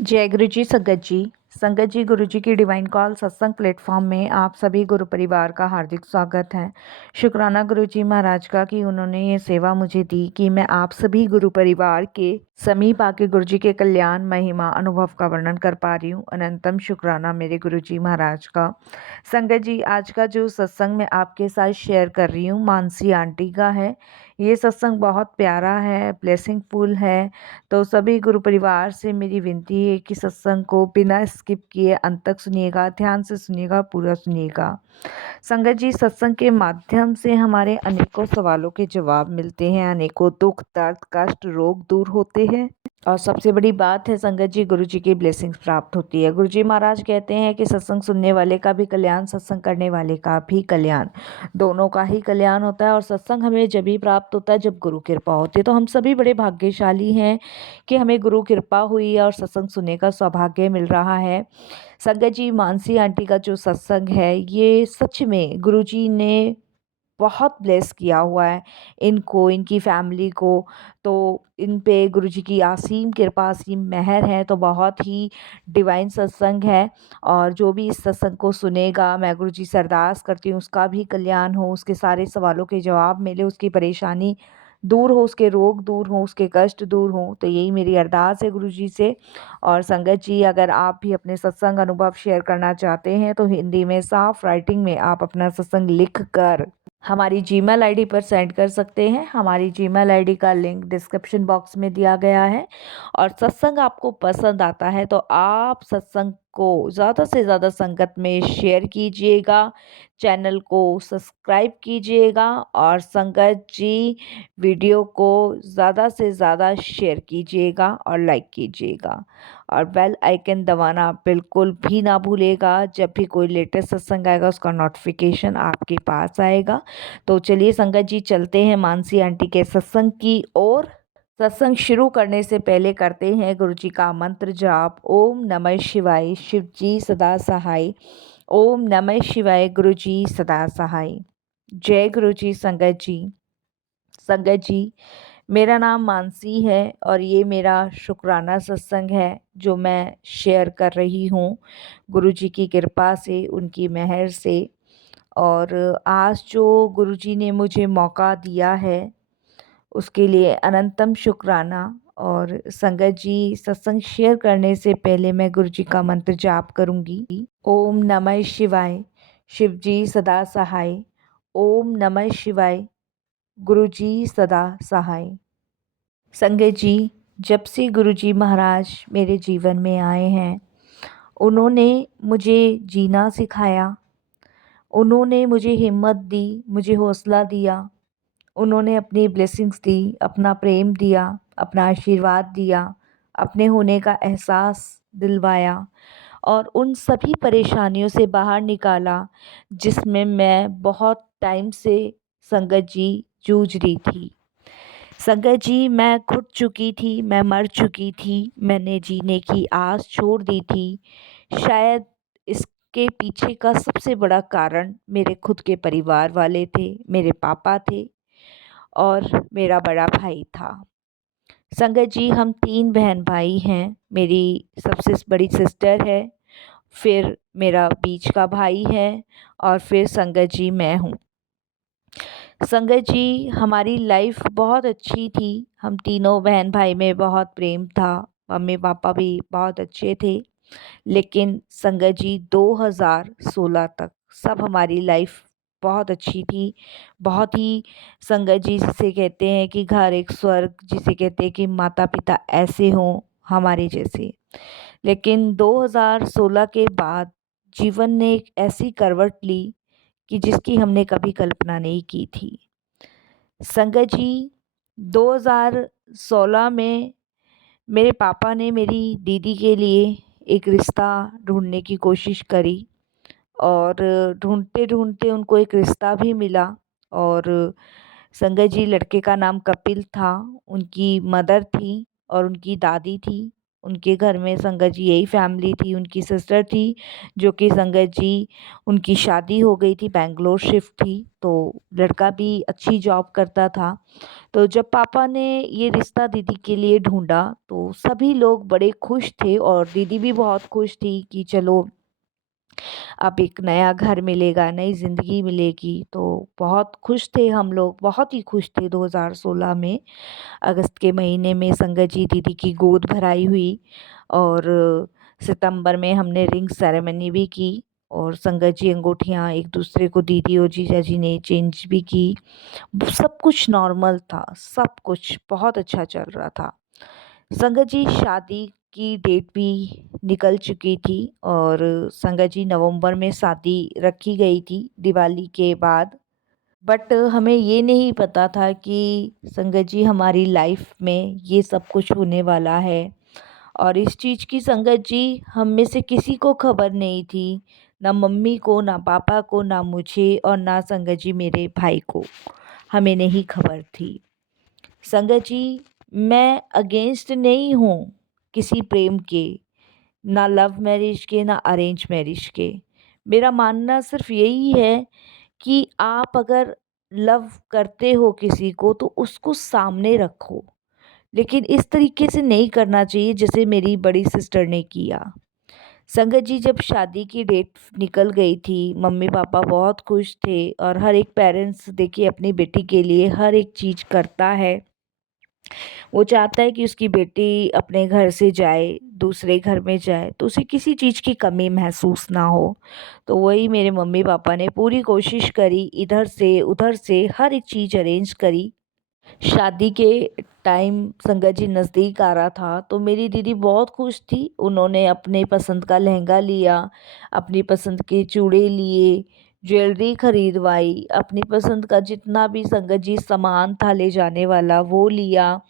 जय गुरु जी संगत जी गुरु जी की डिवाइन कॉल सत्संग प्लेटफॉर्म में आप सभी गुरु परिवार का हार्दिक स्वागत है। शुक्राना गुरु जी महाराज का कि उन्होंने ये सेवा मुझे दी कि मैं आप सभी गुरु परिवार के समीप आके गुरु जी के कल्याण महिमा अनुभव का वर्णन कर पा रही हूँ। अनंतम शुक्राना मेरे गुरु जी महाराज का। संगत जी, आज का जो सत्संग मैं आपके साथ शेयर कर रही हूँ मानसी आंटी का है। ये सत्संग बहुत प्यारा है, ब्लेसिंगफुल है। तो सभी गुरु परिवार से मेरी विनती है कि सत्संग को बिना स्किप किए अंत तक सुनिएगा, ध्यान से सुनिएगा, पूरा सुनिएगा। संगत जी, सत्संग के माध्यम से हमारे अनेकों सवालों के जवाब मिलते हैं, अनेकों दुख दर्द कष्ट रोग दूर होते हैं और सबसे बड़ी बात है संगत जी, गुरु जी की ब्लेसिंग्स प्राप्त होती है। गुरु जी महाराज कहते हैं कि सत्संग सुनने वाले का भी कल्याण, सत्संग करने वाले का भी कल्याण, दोनों का ही कल्याण होता है। और सत्संग हमें जब भी प्राप्त होता है जब गुरु कृपा होती है। तो हम सभी बड़े भाग्यशाली हैं कि हमें गुरु कृपा हुई है और सत्संग सुनने का सौभाग्य मिल रहा है। संगत जी, मानसी आंटी का जो सत्संग है ये सच में गुरु जी ने बहुत ब्लेस किया हुआ है इनको, इनकी फैमिली को। तो इन पे गुरुजी की असीम कृपा, असीम मेहर है। तो बहुत ही डिवाइन सत्संग है और जो भी इस सत्संग को सुनेगा, मैं गुरुजी से अरदास करती हूँ उसका भी कल्याण हो, उसके सारे सवालों के जवाब मिले, उसकी परेशानी दूर हो, उसके रोग दूर हो, उसके कष्ट दूर हो। तो यही मेरी अरदास है गुरुजी से। और संगत जी, अगर आप भी अपने सत्संग अनुभव शेयर करना चाहते हैं तो हिंदी में साफ राइटिंग में आप अपना सत्संग लिख कर हमारी जीमेल आईडी पर सेंड कर सकते हैं। हमारी जीमेल आईडी का लिंक डिस्क्रिप्शन बॉक्स में दिया गया है। और सत्संग आपको पसंद आता है तो आप सत्संग को ज़्यादा से ज़्यादा संगत में शेयर कीजिएगा, चैनल को सब्सक्राइब कीजिएगा और संगत जी वीडियो को ज़्यादा से ज़्यादा शेयर कीजिएगा और लाइक कीजिएगा और बेल आइकन दबाना बिल्कुल भी ना भूलेगा। जब भी कोई लेटेस्ट सत्संग आएगा उसका नोटिफिकेशन आपके पास आएगा। तो चलिए संगत जी, चलते हैं मानसी आंटी के सत्संग की ओर। सत्संग शुरू करने से पहले करते हैं गुरु जी का मंत्र जाप। ओम नमः शिवाय, शिव जी सदा सहाय। ओम नमः शिवाय, गुरु जी सदा सहाय। जय गुरु जी। संगत जी, मेरा नाम मानसी है और ये मेरा शुक्राना सत्संग है जो मैं शेयर कर रही हूँ गुरु जी की कृपा से, उनकी मेहर से। और आज जो गुरु जी ने मुझे मौका दिया है उसके लिए अनंतम शुक्राना। और संगत जी, सत्संग शेयर करने से पहले मैं गुरु जी का मंत्र जाप करूँगी। ओम नमः शिवाय, शिव जी सदा सहाय। ओम नमः शिवाय, गुरु जी सदा सहाय। संगत जी, जब से गुरु जी महाराज मेरे जीवन में आए हैं उन्होंने मुझे जीना सिखाया, उन्होंने मुझे हिम्मत दी, मुझे हौसला दिया, उन्होंने अपनी ब्लेसिंग्स दी, अपना प्रेम दिया, अपना आशीर्वाद दिया, अपने होने का एहसास दिलवाया और उन सभी परेशानियों से बाहर निकाला जिसमें मैं बहुत टाइम से संगत जी जूझ रही थी। संगत जी, मैं घुट चुकी थी, मैं मर चुकी थी, मैंने जीने की आस छोड़ दी थी। शायद इसके पीछे का सबसे बड़ा कारण मेरे खुद के परिवार वाले थे, मेरे पापा थे और मेरा बड़ा भाई था। संगत जी, हम 3 बहन भाई हैं। मेरी सबसे बड़ी सिस्टर है, फिर मेरा बीच का भाई है और फिर संगत जी मैं हूँ। संगत जी, हमारी लाइफ बहुत अच्छी थी। हम तीनों बहन भाई में बहुत प्रेम था, मम्मी पापा भी बहुत अच्छे थे। लेकिन संगत जी, 2016 तक सब हमारी लाइफ बहुत अच्छी थी। बहुत ही संगत जी, जिसे कहते हैं कि घर एक स्वर्ग, जिसे कहते हैं कि माता पिता ऐसे हों हमारे जैसे। लेकिन 2016 के बाद जीवन ने एक ऐसी करवट ली कि जिसकी हमने कभी कल्पना नहीं की थी। संगत जी, 2016 में मेरे पापा ने मेरी दीदी के लिए एक रिश्ता ढूंढने की कोशिश करी और ढूंढते ढूंढते उनको एक रिश्ता भी मिला। और संगत जी, लड़के का नाम कपिल था, उनकी मदर थी और उनकी दादी थी। उनके घर में संगत जी यही फैमिली थी। उनकी सिस्टर थी जो कि संगत जी उनकी शादी हो गई थी, बैंगलोर शिफ्ट थी, तो लड़का भी अच्छी जॉब करता था। तो जब पापा ने ये रिश्ता दीदी के लिए ढूंढा तो सभी लोग बड़े खुश थे और दीदी भी बहुत खुश थी कि चलो अब एक नया घर मिलेगा, नई ज़िंदगी मिलेगी। तो बहुत खुश थे हम लोग, बहुत ही खुश थे। 2016 में अगस्त के महीने में संगत जी दीदी की गोद भराई हुई और सितंबर में हमने रिंग सेरेमनी भी की और संगत जी अंगूठियाँ एक दूसरे को दीदी और जीजा जी ने चेंज भी की। सब कुछ नॉर्मल था, सब कुछ बहुत अच्छा चल रहा था। संगत जी शादी की डेट भी निकल चुकी थी और संगत जी नवंबर में शादी रखी गई थी दिवाली के बाद। बट हमें ये नहीं पता था कि संगत जी हमारी लाइफ में ये सब कुछ होने वाला है और इस चीज़ की संगत जी हम में से किसी को खबर नहीं थी। ना मम्मी को, ना पापा को, ना मुझे और ना संगत जी मेरे भाई को, हमें नहीं खबर थी। संगत जी, मैं अगेंस्ट नहीं हूँ किसी प्रेम के, ना लव मैरिज के, ना अरेंज मैरिज के। मेरा मानना सिर्फ यही है कि आप अगर लव करते हो किसी को तो उसको सामने रखो, लेकिन इस तरीके से नहीं करना चाहिए जैसे मेरी बड़ी सिस्टर ने किया। संगत जी जब शादी की डेट निकल गई थी, मम्मी पापा बहुत खुश थे और हर एक पेरेंट्स देखिए अपनी बेटी के लिए हर एक चीज़ करता है। वो चाहता है कि उसकी बेटी अपने घर से जाए, दूसरे घर में जाए तो उसे किसी चीज़ की कमी महसूस ना हो। तो वही मेरे मम्मी पापा ने पूरी कोशिश करी, इधर से उधर से हर एक चीज़ अरेंज करी। शादी के टाइम संगत जी नज़दीक आ रहा था तो मेरी दीदी बहुत खुश थी। उन्होंने अपने पसंद का लहंगा लिया, अपनी पसंद के चूड़े लिए, ज्वेलरी खरीदवाई, अपनी पसंद का जितना भी संगत जी सामान था ले जाने वाला वो लिया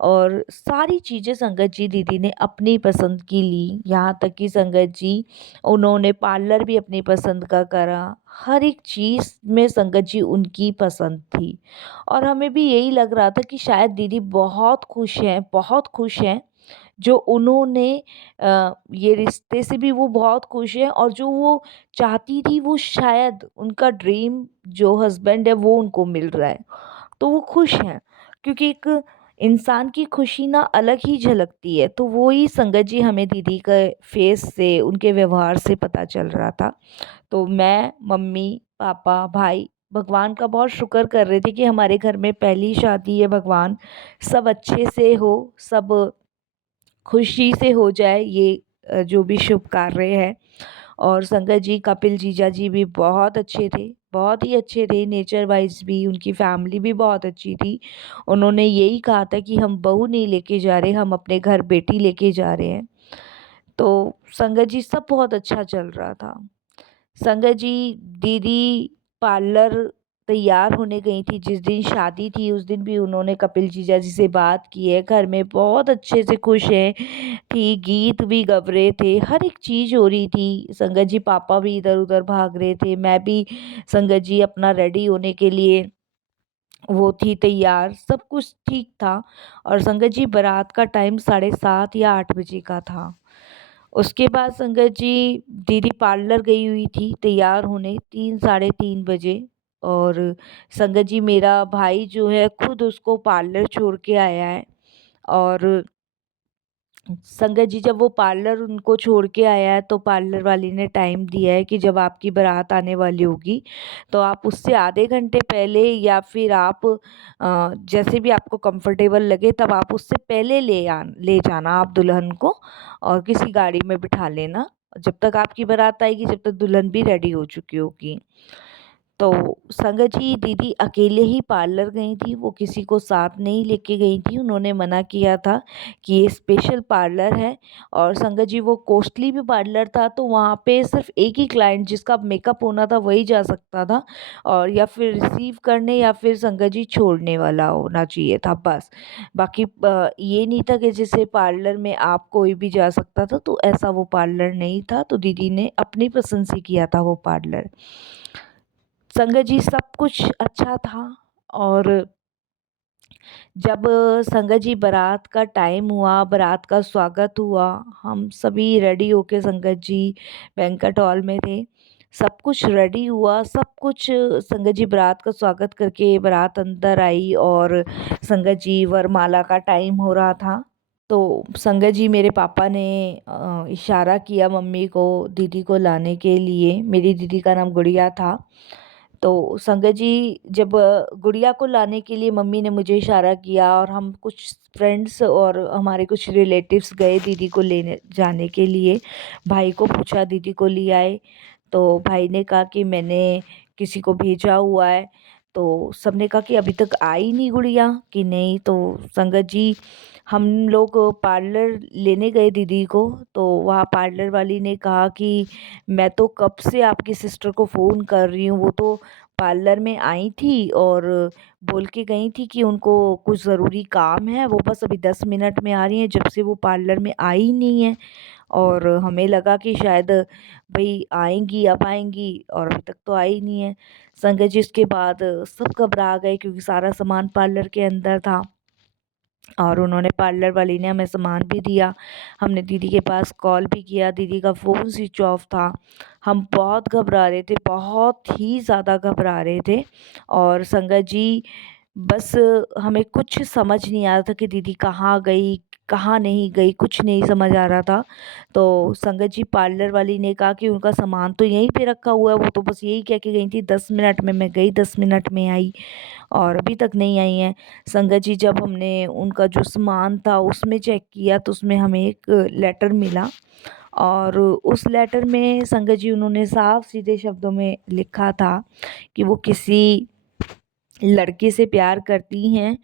और सारी चीज़ें संगत जी दीदी ने अपनी पसंद की ली। यहाँ तक कि संगत जी उन्होंने पार्लर भी अपनी पसंद का करा। हर एक चीज़ में संगत जी उनकी पसंद थी और हमें भी यही लग रहा था कि शायद दीदी बहुत खुश हैं, बहुत खुश हैं। जो उन्होंने ये रिश्ते से भी वो बहुत खुश हैं और जो वो चाहती थी वो शायद उनका ड्रीम जो हस्बैंड है वो उनको मिल रहा है। तो वो खुश हैं क्योंकि एक इंसान की खुशी ना अलग ही झलकती है। तो वो ही संगत जी हमें दीदी के फेस से, उनके व्यवहार से पता चल रहा था। तो मैं, मम्मी, पापा, भाई भगवान का बहुत शुक्र कर रहे थे कि हमारे घर में पहली शादी है, भगवान सब अच्छे से हो, सब खुशी से हो जाए ये जो भी शुभ कार्य है। और संगत जी, कपिल जीजा जी भी बहुत अच्छे थे, बहुत ही अच्छे थे नेचर वाइज भी, उनकी फैमिली भी बहुत अच्छी थी। उन्होंने यही कहा था कि हम बहू नहीं लेके जा रहे, हम अपने घर बेटी लेके जा रहे हैं। तो संगत जी सब बहुत अच्छा चल रहा था। संगत जी दीदी पार्लर तैयार होने गई थी, जिस दिन शादी थी उस दिन भी उन्होंने कपिल जीजा जी से बात की है। घर में बहुत अच्छे से खुश हैं थी, गीत भी गब रहे थे, हर एक चीज़ हो रही थी। संगत जी पापा भी इधर उधर भाग रहे थे, मैं भी संगत जी अपना रेडी होने के लिए वो थी तैयार, सब कुछ ठीक था। और संगत जी बारात का टाइम 7:30 या 8 बजे का था। उसके बाद संगत जी दीदी पार्लर गई हुई थी तैयार होने 3 साढ़े 3 बजे। और संगत जी मेरा भाई जो है खुद उसको पार्लर छोड़ के आया है। और संगत जी जब वो पार्लर उनको छोड़ के आया है तो पार्लर वाली ने टाइम दिया है कि जब आपकी बारात आने वाली होगी तो आप उससे आधे घंटे पहले या फिर आप जैसे भी आपको कंफर्टेबल लगे तब आप उससे पहले ले जाना आप दुल्हन को और किसी गाड़ी में बिठा लेना जब तक आपकी बारात आएगी, जब तक दुल्हन भी रेडी हो चुकी होगी। तो संगत जी दीदी अकेले ही पार्लर गई थी, वो किसी को साथ नहीं लेके गई थी। उन्होंने मना किया था कि ये स्पेशल पार्लर है और संगत जी वो कॉस्टली भी पार्लर था तो वहाँ पे सिर्फ एक ही क्लाइंट जिसका मेकअप होना था वही जा सकता था और या फिर रिसीव करने या फिर संगत जी छोड़ने वाला होना चाहिए था बस। बाकी ये नहीं था कि जैसे पार्लर में आप कोई भी जा सकता था, तो ऐसा वो पार्लर नहीं था। तो दीदी ने अपनी पसंद से किया था वो पार्लर। संगत जी सब कुछ अच्छा था और जब संगत जी बारात का टाइम हुआ, बारात का स्वागत हुआ, हम सभी रेडी होके संगत जी बैंक्वेट हॉल में थे। सब कुछ रेडी हुआ, सब कुछ संगत जी बारात का स्वागत करके बारात अंदर आई और संगत जी वरमाला का टाइम हो रहा था। तो संगत जी मेरे पापा ने इशारा किया मम्मी को दीदी को लाने के लिए। मेरी दीदी का नाम गुड़िया था। तो संगत जी जब गुड़िया को लाने के लिए मम्मी ने मुझे इशारा किया और हम कुछ फ्रेंड्स और हमारे कुछ रिलेटिव्स गए दीदी को लेने जाने के लिए। भाई को पूछा दीदी को ले आए, तो भाई ने कहा कि मैंने किसी को भेजा हुआ है। तो सबने कहा कि अभी तक आई नहीं गुड़िया कि नहीं। तो संगत जी हम लोग पार्लर लेने गए दीदी को। तो वहाँ पार्लर वाली ने कहा कि मैं तो कब से आपकी सिस्टर को फ़ोन कर रही हूँ, वो तो पार्लर में आई थी और बोल के गई थी कि उनको कुछ ज़रूरी काम है, वो बस अभी 10 मिनट में आ रही हैं। जब से वो पार्लर में आई ही नहीं है और हमें लगा कि शायद भाई आएंगी, अब आएंगी, और अभी तक तो आई नहीं है। संगत जी उसके बाद सब घबरा गए क्योंकि सारा सामान पार्लर के अंदर था और उन्होंने पार्लर वाली ने हमें सामान भी दिया। हमने दीदी के पास कॉल भी किया, दीदी का फ़ोन स्विच ऑफ था। हम बहुत घबरा रहे थे, बहुत ही ज़्यादा घबरा रहे थे। और संगत जी बस हमें कुछ समझ नहीं आ रहा था कि दीदी कहाँ गई, कहाँ नहीं गई, कुछ नहीं समझ आ रहा था। तो संगत जी पार्लर वाली ने कहा कि उनका सामान तो यहीं पे रखा हुआ है, वो तो बस यही कह के गई थी 10 मिनट में मैं गई, 10 मिनट में आई और अभी तक नहीं आई हैं। संगत जी जब हमने उनका जो सामान था उसमें चेक किया तो उसमें हमें एक लेटर मिला और उस लेटर में संगत जी उन्होंने साफ सीधे शब्दों में लिखा था कि वो किसी लड़के से प्यार करती हैं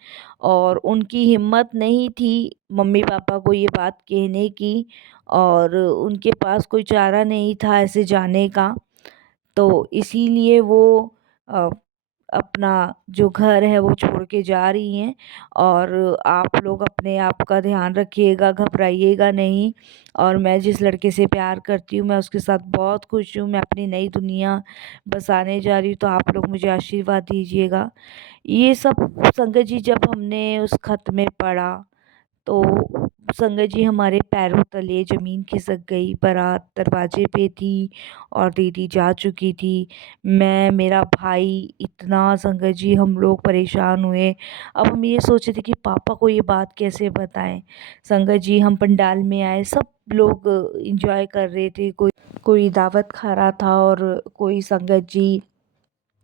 और उनकी हिम्मत नहीं थी मम्मी पापा को ये बात कहने की और उनके पास कोई चारा नहीं था ऐसे जाने का। तो इसीलिए वो अ, अपना जो घर है वो छोड़ के जा रही हैं और आप लोग अपने आप का ध्यान रखिएगा, घबराइएगा नहीं। और मैं जिस लड़के से प्यार करती हूँ मैं उसके साथ बहुत खुश हूँ, मैं अपनी नई दुनिया बसाने जा रही हूँ, तो आप लोग मुझे आशीर्वाद दीजिएगा। ये सब संगत जी जब हमने उस खत में पढ़ा तो संगत जी हमारे पैरों तले ज़मीन खिसक गई। बारात दरवाजे पे थी और दीदी जा चुकी थी। मैं, मेरा भाई, इतना संगत जी हम लोग परेशान हुए। अब हम ये सोच रहे थे कि पापा को ये बात कैसे बताएं। संगत जी हम पंडाल में आए, सब लोग इंजॉय कर रहे थे, कोई कोई दावत खा रहा था और कोई संगत जी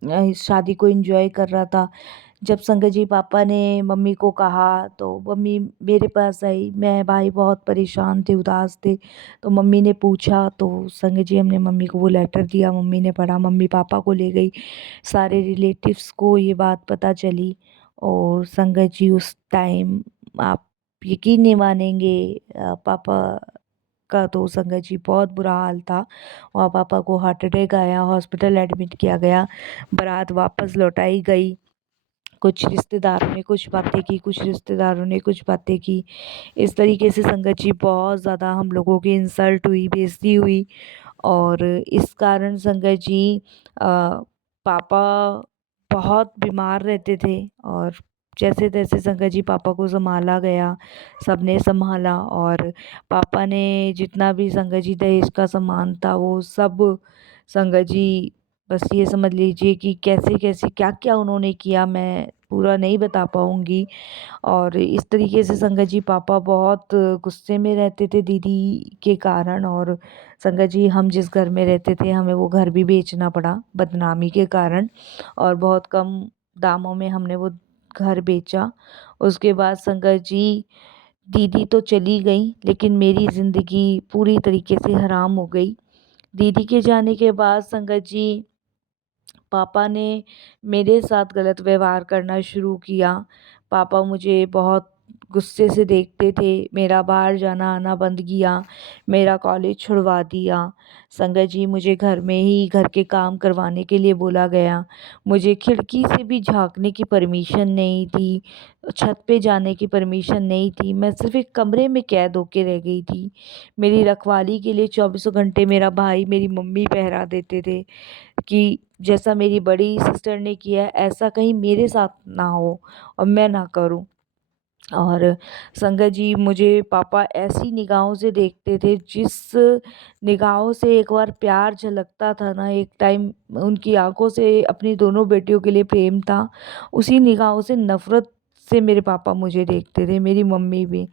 इस शादी को एंजॉय कर रहा था। जब संगत जी पापा ने मम्मी को कहा तो मम्मी मेरे पास आई। मैं भाई बहुत परेशान थे, उदास थे। तो मम्मी ने पूछा तो संगत जी हमने मम्मी को वो लेटर दिया, मम्मी ने पढ़ा, मम्मी पापा को ले गई। सारे रिलेटिव्स को ये बात पता चली और संगत जी उस टाइम आप यकीन नहीं मानेंगे, पापा का तो संगत जी बहुत बुरा हाल था। वहाँ पापा को हार्ट अटैक आया, हॉस्पिटल एडमिट किया गया। बारात वापस लौटाई गई। कुछ रिश्तेदारों ने कुछ बातें की, कुछ रिश्तेदारों ने कुछ बातें की। इस तरीके से संगत जी बहुत ज़्यादा हम लोगों की इंसल्ट हुई, बेइज्जती हुई। और इस कारण संगत जी पापा बहुत बीमार रहते थे और जैसे तैसे संगत जी पापा को संभाला गया, सबने संभाला और पापा ने जितना भी संगत जी दहेज का सामान था वो सब संगत जी बस ये समझ लीजिए कि कैसे कैसे क्या क्या उन्होंने किया मैं पूरा नहीं बता पाऊँगी। और इस तरीके से संगत जी पापा बहुत गुस्से में रहते थे दीदी के कारण। और संगत जी हम जिस घर में रहते थे हमें वो घर भी बेचना पड़ा बदनामी के कारण और बहुत कम दामों में हमने वो घर बेचा। उसके बाद संगत जी दीदी तो चली गई लेकिन मेरी ज़िंदगी पूरी तरीके से हराम हो गई। दीदी के जाने के बाद संगत जी पापा ने मेरे साथ गलत व्यवहार करना शुरू किया। पापा मुझे बहुत गुस्से से देखते थे, मेरा बाहर जाना आना बंद किया, मेरा कॉलेज छुड़वा दिया। संगत जी मुझे घर में ही घर के काम करवाने के लिए बोला गया। मुझे खिड़की से भी झाँकने की परमिशन नहीं थी, छत पे जाने की परमिशन नहीं थी। मैं सिर्फ़ एक कमरे में कैद होके रह गई थी। मेरी रखवाली के लिए चौबीसों घंटे मेरा भाई, मेरी मम्मी पहरा देते थे। कि जैसा मेरी बड़ी सिस्टर ने किया है, ऐसा कहीं मेरे साथ ना हो और मैं ना करूं। और संगत जी, मुझे पापा ऐसी निगाहों से देखते थे, जिस निगाहों से एक बार प्यार झलकता था ना, एक टाइम उनकी आंखों से अपनी दोनों बेटियों के लिए प्रेम था, उसी निगाहों से नफ़रत से मेरे पापा मुझे देखते थे, मेरी मम्मी भी।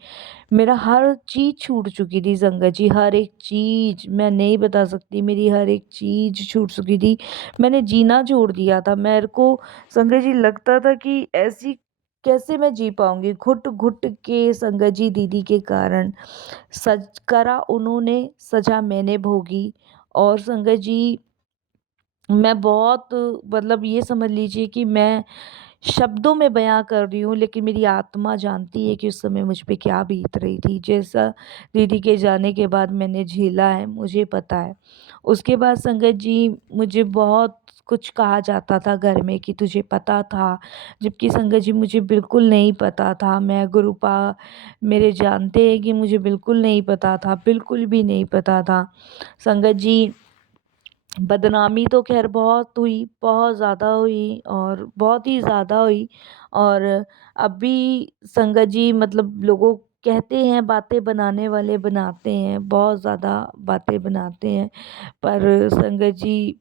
मेरा हर चीज़ छूट चुकी थी संगत जी, हर एक चीज़ मैं नहीं बता सकती, मेरी हर एक चीज़ छूट चुकी थी। मैंने जीना छोड़ दिया था। मेरे को संगत जी लगता था कि ऐसी कैसे मैं जी पाऊँगी, घुट-घुट के संगत जी दीदी के कारण। सच करा उन्होंने, सज़ा मैंने भोगी। और संगत जी, मैं बहुत, मतलब ये समझ लीजिए कि मैं शब्दों में बयां कर रही हूँ, लेकिन मेरी आत्मा जानती है कि उस समय मुझ पे क्या बीत रही थी। जैसा दीदी के जाने के बाद मैंने झेला है, मुझे पता है। उसके बाद संगत जी, मुझे बहुत कुछ कहा जाता था घर में कि तुझे पता था, जबकि संगत जी मुझे बिल्कुल नहीं पता था। मैं गुरुपा मेरे जानते हैं कि मुझे बिल्कुल नहीं पता था, बिल्कुल भी नहीं पता था संगत जी। बदनामी तो ख़ैर बहुत हुई, बहुत ज़्यादा हुई और बहुत ही ज़्यादा हुई। और अभी संगत जी, मतलब लोगों कहते हैं बातें बनाने वाले बनाते हैं, बहुत ज़्यादा बातें बनाते हैं, पर संगत जी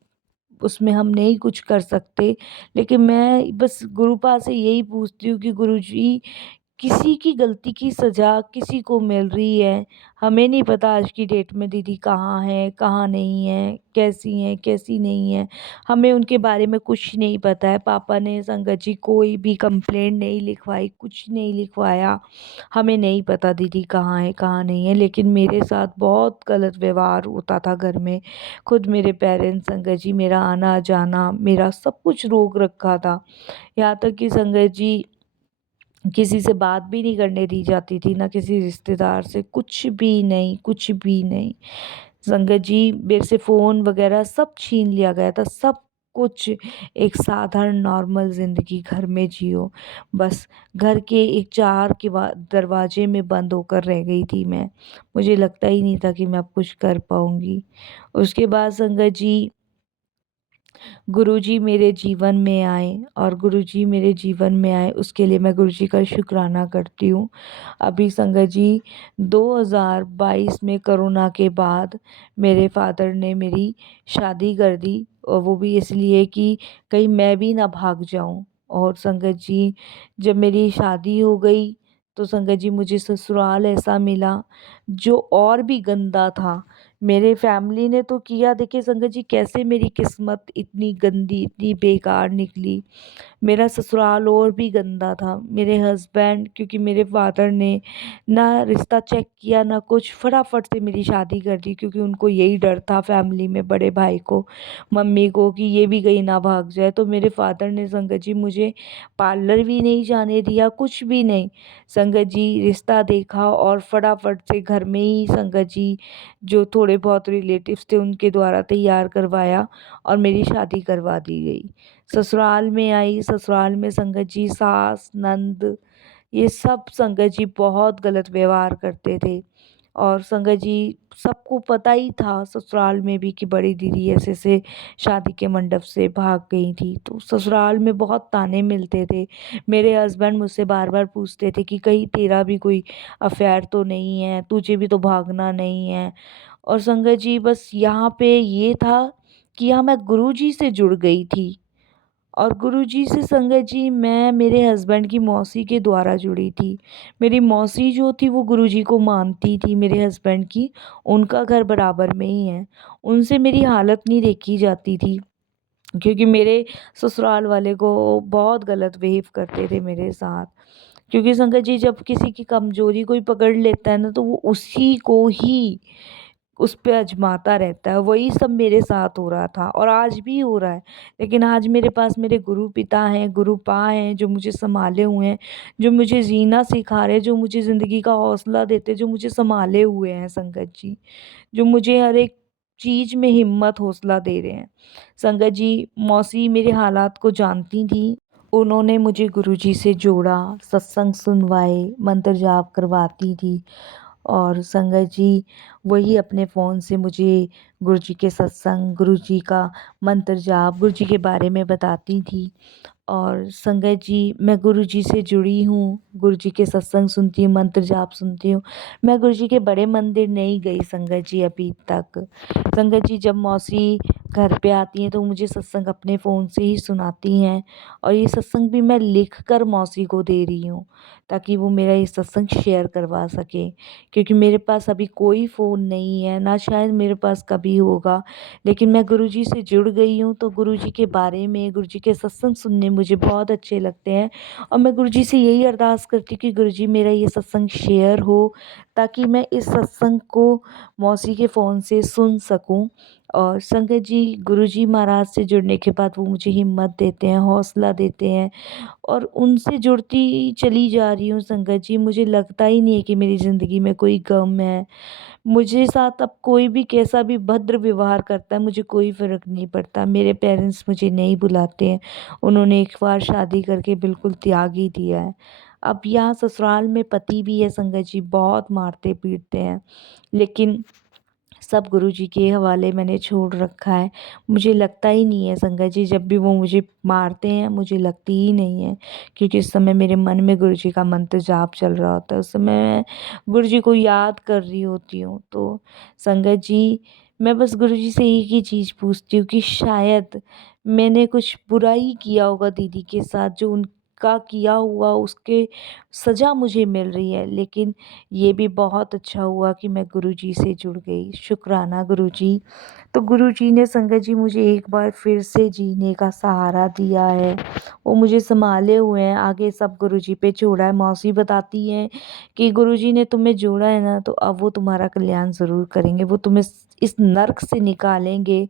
उसमें हम नहीं कुछ कर सकते। लेकिन मैं बस गुरुपा से यही पूछती हूँ कि गुरुजी, किसी की गलती की सज़ा किसी को मिल रही है। हमें नहीं पता आज की डेट में दीदी कहाँ हैं, कहाँ नहीं हैं, कैसी हैं, कैसी नहीं हैं। हमें उनके बारे में कुछ नहीं पता है। पापा ने संगत जी कोई भी कंप्लेंट नहीं लिखवाई, कुछ नहीं लिखवाया। हमें नहीं पता दीदी कहाँ है, कहाँ नहीं है। लेकिन मेरे साथ बहुत गलत व्यवहार होता था घर में। खुद मेरे पेरेंट्स संगत जी मेरा आना-जाना, मेरा सब कुछ रोक रखा था। यहाँ तक कि संगत जी किसी से बात भी नहीं करने दी जाती थी, ना किसी रिश्तेदार से, कुछ भी नहीं, कुछ भी नहीं। संगत जी मेरे से फ़ोन वग़ैरह सब छीन लिया गया था, सब कुछ। एक साधारण नॉर्मल ज़िंदगी घर में जियो, बस घर के एक चार दरवाजे में बंद होकर रह गई थी मैं। मुझे लगता ही नहीं था कि मैं अब कुछ कर पाऊँगी। उसके बाद संगत जी, गुरुजी मेरे जीवन में आए, और गुरुजी मेरे जीवन में आए उसके लिए मैं गुरुजी का शुक्राना करती हूँ। अभी संगत जी 2022 में कोरोना के बाद मेरे फादर ने मेरी शादी कर दी, और वो भी इसलिए कि कहीं मैं भी ना भाग जाऊँ। और संगत जी जब मेरी शादी हो गई, तो संगत जी मुझे ससुराल ऐसा मिला जो और भी गंदा था। मेरे फैमिली ने तो किया, देखिए संगत जी कैसे मेरी किस्मत इतनी गंदी, इतनी बेकार निकली। मेरा ससुराल और भी गंदा था। मेरे हस्बैंड, क्योंकि मेरे फादर ने ना रिश्ता चेक किया ना कुछ, फटाफट से मेरी शादी कर दी, क्योंकि उनको यही डर था फैमिली में, बड़े भाई को, मम्मी को, कि ये भी कहीं ना भाग जाए। तो मेरे फादर ने संगत जी मुझे पार्लर भी नहीं जाने दिया, कुछ भी नहीं। संगत जी रिश्ता देखा और फटाफट से घर में ही संगत जी जो थोड़े बहुत रिलेटिव्स थे उनके द्वारा तैयार करवाया और मेरी शादी करवा दी गई। ससुराल में आई, ससुराल में संगत जी सास, नंद, ये सब संगत जी बहुत गलत व्यवहार करते थे। और संगत जी सबको पता ही था ससुराल में भी कि बड़ी दीदी ऐसे-ऐसे शादी के मंडप से भाग गई थी। तो ससुराल में बहुत ताने मिलते थे। मेरे हस्बैंड मुझसे बार-बार पूछते थे कि कहीं तेरा भी कोई अफ़ेयर तो नहीं है, तुझे भी तो भागना नहीं है। और संगत जी बस यहाँ पे ये था कि यहाँ मैं गुरुजी से जुड़ गई थी। और गुरुजी से संगत जी मैं मेरे हस्बैंड की मौसी के द्वारा जुड़ी थी। मेरी मौसी जो थी वो गुरुजी को मानती थी मेरे हस्बैंड की, उनका घर बराबर में ही है। उनसे मेरी हालत नहीं देखी जाती थी, क्योंकि मेरे ससुराल वाले को बहुत गलत बिहेव करते थे मेरे साथ। क्योंकि संगत जी जब किसी की कमज़ोरी कोई पकड़ लेता है ना, तो वो उसी को ही उस पे आज़माता रहता है। वही सब मेरे साथ हो रहा था और आज भी हो रहा है। लेकिन आज मेरे पास मेरे गुरु पिता हैं, गुरुपा हैं जो मुझे सँभाले हुए हैं, जो मुझे जीना सिखा रहे हैं, जो मुझे ज़िंदगी का हौसला देते हैं, जो मुझे सँभाले हुए हैं संगत जी। जो मुझे हर एक चीज़ में हिम्मत, हौसला दे रहे हैं। संगत जी मौसी मेरे हालात को जानती थीं। उन्होंने मुझे गुरुजी से जोड़ा, सत्संग सुनवाए, मंत्र जाप करवाती थी। और संगत जी वही अपने फ़ोन से मुझे गुरु जी के सत्संग, गुरु जी का मंत्र जाप, गुरु जी के बारे में बताती थी। और संगत जी मैं गुरु जी से जुड़ी हूँ, गुरु जी के सत्संग सुनती हूँ, मंत्र जाप सुनती हूँ। मैं गुरु जी के बड़े मंदिर नहीं गई संगत जी अभी तक। संगत जी जब मौसी घर पे आती हैं तो मुझे सत्संग अपने फ़ोन से ही सुनाती हैं, और ये सत्संग भी मैं लिख कर मौसी को दे रही हूँ ताकि वो मेरा ये सत्संग शेयर करवा सके, क्योंकि मेरे पास अभी कोई फ़ोन नहीं है, ना शायद मेरे पास कभी होगा। लेकिन मैं गुरुजी से जुड़ गई हूँ तो गुरुजी के बारे में, गुरुजी के सत्संग सुनने मुझे बहुत अच्छे लगते हैं, और मैं गुरुजी से यही अरदास करती हूँ कि गुरुजी मेरा ये सत्संग शेयर हो ताकि मैं इस सत्संग को मौसी के फ़ोन से सुन सकूं। और संगत जी गुरुजी महाराज से जुड़ने के बाद वो मुझे हिम्मत देते हैं, हौसला देते हैं, और उनसे जुड़ती चली जा रही हूँ संगत जी। मुझे लगता ही नहीं है कि मेरी ज़िंदगी में कोई गम है। मुझे साथ अब कोई भी कैसा भी भद्र व्यवहार करता है मुझे कोई फ़र्क नहीं पड़ता। मेरे पेरेंट्स मुझे नहीं बुलाते हैं। उन्होंने एक बार शादी करके बिल्कुल त्याग ही दिया है। अब यहाँ ससुराल में पति भी है संगत जी, बहुत मारते पीटते हैं। लेकिन सब गुरुजी के हवाले मैंने छोड़ रखा है। मुझे लगता ही नहीं है संगत जी, जब भी वो मुझे मारते हैं मुझे लगती ही नहीं है, क्योंकि उस समय मेरे मन में गुरुजी का मंत्र जाप चल रहा होता है। उस समय मैं गुरुजी को याद कर रही होती हूँ। तो संगत जी मैं बस गुरुजी से एक ही चीज़ पूछती हूँ कि शायद मैंने कुछ बुरा ही किया होगा दीदी के साथ, जो उनका किया हुआ उसके सज़ा मुझे मिल रही है। लेकिन ये भी बहुत अच्छा हुआ कि मैं गुरुजी से जुड़ गई। शुक्राना गुरुजी। तो गुरुजी ने संगत जी मुझे एक बार फिर से जीने का सहारा दिया है। वो मुझे सँभाले हुए हैं, आगे सब गुरुजी पे छोड़ा है। मौसी बताती हैं कि गुरुजी ने तुम्हें जोड़ा है ना, तो अब वो तुम्हारा कल्याण ज़रूर करेंगे। वो तुम्हें इस नर्क से निकालेंगे,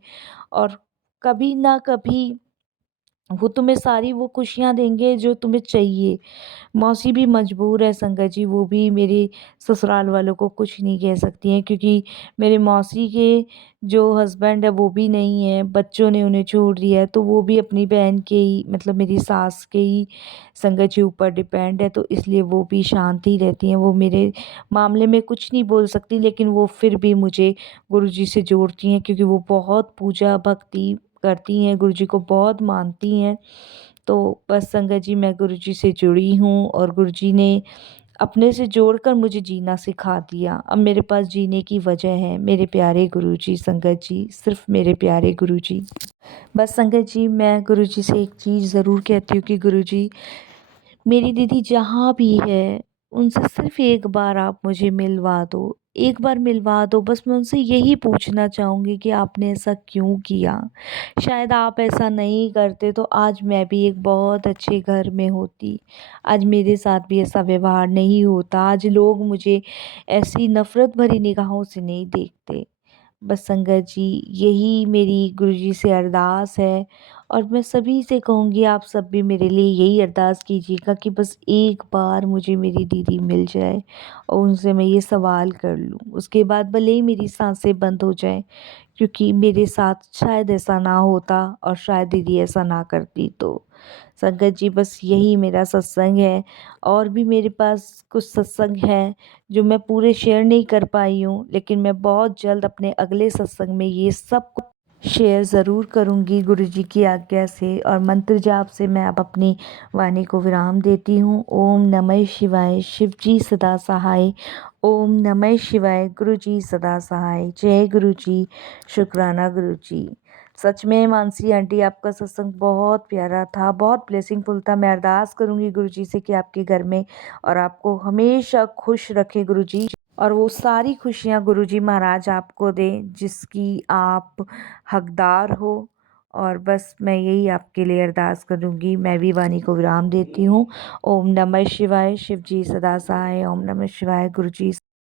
और कभी ना कभी वो तुम्हें सारी वो खुशियाँ देंगे जो तुम्हें चाहिए। मौसी भी मजबूर है संगत जी, वो भी मेरे ससुराल वालों को कुछ नहीं कह सकती हैं, क्योंकि मेरे मौसी के जो हस्बैंड है वो भी नहीं है, बच्चों ने उन्हें छोड़ दिया है, तो वो भी अपनी बहन के ही मतलब मेरी सास के ही संगत जी ऊपर डिपेंड है, तो इसलिए वो भी शांत ही रहती हैं। वो मेरे मामले में कुछ नहीं बोल सकती, लेकिन वो फिर भी मुझे गुरुजी से जोड़ती हैं, क्योंकि वो बहुत पूजा भक्ति करती हैं, गुरुजी को बहुत मानती हैं। तो बस संगत जी मैं गुरुजी से जुड़ी हूँ, और गुरुजी ने अपने से जोड़कर मुझे जीना सिखा दिया। अब मेरे पास जीने की वजह है मेरे प्यारे गुरुजी संगत जी, सिर्फ़ मेरे प्यारे गुरुजी। बस संगत जी मैं गुरुजी से एक चीज़ ज़रूर कहती हूँ कि गुरुजी मेरी दीदी जहाँ भी है, उनसे सिर्फ़ एक बार आप मुझे मिलवा दो। एक बार मिलवा दो, बस मैं उनसे यही पूछना चाहूँगी कि आपने ऐसा क्यों किया? शायद आप ऐसा नहीं करते तो आज मैं भी एक बहुत अच्छे घर में होती। आज मेरे साथ भी ऐसा व्यवहार नहीं होता। आज लोग मुझे ऐसी नफ़रत भरी निगाहों से नहीं देखते। बस संगत जी यही मेरी गुरुजी से अरदास है, और मैं सभी से कहूँगी आप सब भी मेरे लिए यही अरदास कीजिएगा कि बस एक बार मुझे मेरी दीदी मिल जाए और उनसे मैं ये सवाल कर लूँ। उसके बाद भले ही मेरी सांसें बंद हो जाएं, क्योंकि मेरे साथ शायद ऐसा ना होता और शायद दीदी ऐसा ना करती। तो संगत जी बस यही मेरा सत्संग है, और भी मेरे पास कुछ सत्संग हैं जो मैं पूरे शेयर नहीं कर पाई हूँ, लेकिन मैं बहुत जल्द अपने अगले सत्संग में ये सब कुछ शेयर ज़रूर करूँगी गुरुजी की आज्ञा से। और मंत्र जाप से मैं अब अपनी वाणी को विराम देती हूँ। ओम नमः शिवाय, शिव जी सदा सहाय। ओम नमः शिवाय, गुरु जी सदा सहाय। जय गुरु जी। शुक्राना गुरु जी। सच में मानसी आंटी आपका सत्संग बहुत प्यारा था, बहुत ब्लेसिंगफुल था। मैं अरदास करूँगी गुरु जी से कि आपके घर में और आपको हमेशा खुश रखे गुरु जी, और वो सारी खुशियाँ गुरु जी महाराज आपको दें जिसकी आप हकदार हो। और बस मैं यही आपके लिए अरदास करूँगी। मैं भी वाणी को विराम देती हूँ। ओम नमः शिवाय, शिव जी सदा सहाय। ओम नमः शिवाय, गुरु जी।